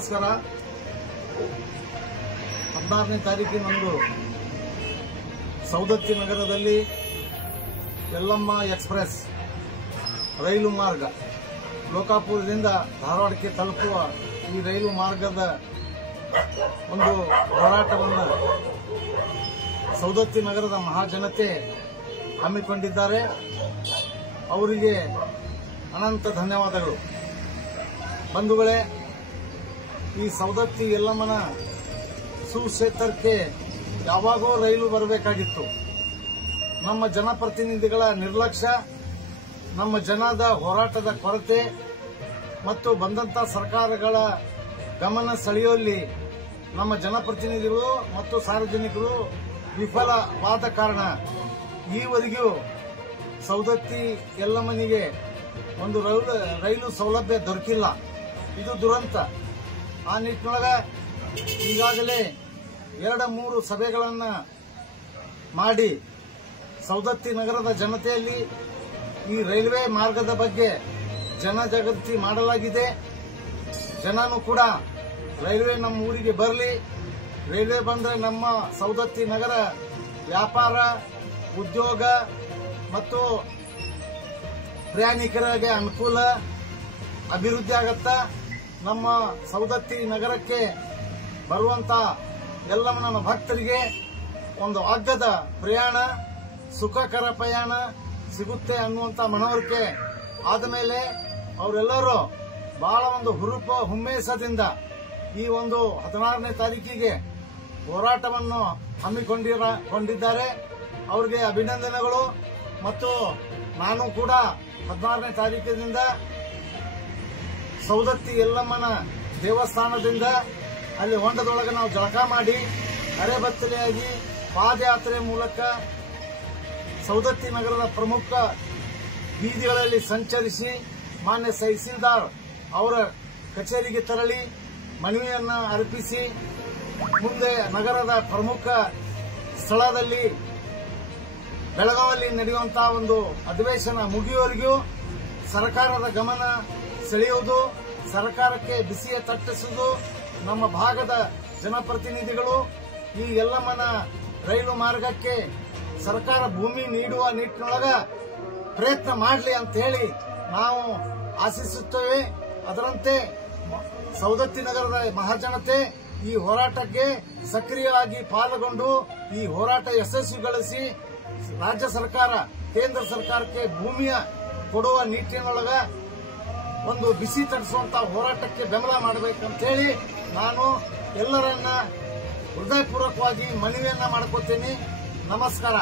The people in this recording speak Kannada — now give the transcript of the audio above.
ನಮಸ್ಕಾರ. 16ನೇ ತಾರೀಕಿನಂದು ಸೌದತ್ತಿ ನಗರದಲ್ಲಿ ಯಲ್ಲಮ್ಮ ಎಕ್ಸ್ಪ್ರೆಸ್ ರೈಲು ಮಾರ್ಗ ಲೋಕಾಪುರದಿಂದ ಧಾರವಾಡಕ್ಕೆ ತಲುಪುವ ಈ ರೈಲು ಮಾರ್ಗದ ಒಂದು ಹೋರಾಟವನ್ನು ಸೌದತ್ತಿ ನಗರದ ಮಹಾಜನತೆ ಹಮ್ಮಿಕೊಂಡಿದ್ದಾರೆ. ಅವರಿಗೆ ಅನಂತ ಧನ್ಯವಾದಗಳು. ಬಂಧುಗಳೇ, ಈ ಸೌದತ್ತಿ ಯಲ್ಲಮ್ಮನ ಸುಕ್ಷೇತ್ರಕ್ಕೆ ಯಾವಾಗೋ ರೈಲು ಬರಬೇಕಾಗಿತ್ತು. ನಮ್ಮ ಜನಪ್ರತಿನಿಧಿಗಳ ನಿರ್ಲಕ್ಷ್ಯ, ನಮ್ಮ ಜನದ ಹೋರಾಟದ ಕೊರತೆ ಮತ್ತು ಬಂದಂತ ಸರ್ಕಾರಗಳ ಗಮನ ಸೆಳೆಯುವಲ್ಲಿ ನಮ್ಮ ಜನಪ್ರತಿನಿಧಿಗಳು ಮತ್ತು ಸಾರ್ವಜನಿಕರು ವಿಫಲವಾದ ಕಾರಣ ಈವರೆಗೂ ಸೌದತ್ತಿ ಯಲ್ಲಮ್ಮನಿಗೆ ಒಂದು ರೈಲು ಸೌಲಭ್ಯ ದೊರಕಿಲ್ಲ. ಇದು ದುರಂತ. ಆ ನಿಟ್ಟಿನೊಳಗೆ ಈಗಾಗಲೇ 2-3 ಸಭೆಗಳನ್ನು ಮಾಡಿ ಸೌದತ್ತಿ ನಗರದ ಜನತೆಯಲ್ಲಿ ಈ ರೈಲ್ವೆ ಮಾರ್ಗದ ಬಗ್ಗೆ ಜನಜಾಗೃತಿ ಮಾಡಲಾಗಿದೆ. ಜನನು ಕೂಡ ರೈಲ್ವೆ ನಮ್ಮ ಊರಿಗೆ ಬರಲಿ, ರೈಲ್ವೆ ಬಂದರೆ ನಮ್ಮ ಸೌದತ್ತಿ ನಗರ ವ್ಯಾಪಾರ, ಉದ್ಯೋಗ ಮತ್ತು ಪ್ರಯಾಣಿಕರಿಗೆ ಅನುಕೂಲ, ಅಭಿವೃದ್ಧಿ ಆಗತ್ತಾ. ನಮ್ಮ ಸೌದತ್ತಿ ನಗರಕ್ಕೆ ಬರುವಂತ ಯಲ್ಲಮ್ಮನ ಭಕ್ತರಿಗೆ ಒಂದು ಅಗ್ಗದ ಪ್ರಯಾಣ, ಸುಖಕರ ಪ್ರಯಾಣ ಸಿಗುತ್ತೆ ಅನ್ನುವಂತ ಮನವರಿಕೆ ಆದಮೇಲೆ ಅವರೆಲ್ಲರೂ ಬಹಳ ಒಂದು ಹುಮ್ಮೇಸದಿಂದ ಈ ಒಂದು 16ನೇ ತಾರೀಕಿಗೆ ಹೋರಾಟವನ್ನು ಹಮ್ಮಿಕೊಂಡಿದ್ದಾರೆ. ಅವರಿಗೆ ಅಭಿನಂದನೆಗಳು. ಮತ್ತು ನಾನು ಕೂಡ 16ನೇ ತಾರೀಕಿನಿಂದ ಸೌದತ್ತಿ ಯಲ್ಲಮ್ಮನ ದೇವಸ್ಥಾನದಿಂದ ಅಲ್ಲಿ ಹೊಂಡದೊಳಗೆ ನಾವು ಜಳಕ ಮಾಡಿ ಅರೆಬತ್ತಲೆಯಾಗಿ ಪಾದಯಾತ್ರೆ ಮೂಲಕ ಸೌದತ್ತಿ ನಗರದ ಪ್ರಮುಖ ಬೀದಿಗಳಲ್ಲಿ ಸಂಚರಿಸಿ ಮಾನ್ಯ ತಹಸೀಲ್ದಾರ್ ಅವರ ಕಚೇರಿಗೆ ತೆರಳಿ ಮನವಿಯನ್ನ ಅರ್ಪಿಸಿ ಮುಂದೆ ನಗರದ ಪ್ರಮುಖ ಸ್ಥಳದಲ್ಲಿ ಬೆಳಗಾವಿಯಲ್ಲಿ ನಡೆಯುವಂತಹ ಒಂದು ಅಧಿವೇಶನ ಮುಗಿಯುವವರೆಗೂ ಸರ್ಕಾರದ ಗಮನ ಸೆಳೆಯುವುದು, ಸರ್ಕಾರಕ್ಕೆ ಬಿಸಿಯ ತಟ್ಟಿಸುವುದು, ನಮ್ಮ ಭಾಗದ ಜನಪ್ರತಿನಿಧಿಗಳು ಈ ಯಲ್ಲಮ್ಮನ ರೈಲು ಮಾರ್ಗಕ್ಕೆ ಸರ್ಕಾರ ಭೂಮಿ ನೀಡುವ ನಿಟ್ಟಿನೊಳಗ ಪ್ರಯತ್ನ ಮಾಡಲಿ ಅಂತ ಹೇಳಿ ನಾವು ಆಶಿಸುತ್ತೇವೆ. ಅದರಂತೆ ಸೌದತ್ತಿ ನಗರದ ಮಹಾಜನತೆ ಈ ಹೋರಾಟಕ್ಕೆ ಸಕ್ರಿಯವಾಗಿ ಪಾಲ್ಗೊಂಡು ಈ ಹೋರಾಟ ಯಶಸ್ವಿಗೊಳಿಸಿ ರಾಜ್ಯ ಸರ್ಕಾರ, ಕೇಂದ್ರ ಸರ್ಕಾರಕ್ಕೆ ಭೂಮಿಯ ಕೊಡುವ ನಿಟ್ಟಿನೊಳಗ ಒಂದು ಬಿಸಿ ತಡಿಸುವಂತ ಹೋರಾಟಕ್ಕೆ ಬೆಂಬಲ ಮಾಡಬೇಕಂತ ಹೇಳಿ ನಾನು ಎಲ್ಲರನ್ನ ಹೃದಯಪೂರ್ವಕವಾಗಿ ಮನವಿಯನ್ನ ಮಾಡ್ಕೋತೀನಿ. ನಮಸ್ಕಾರ.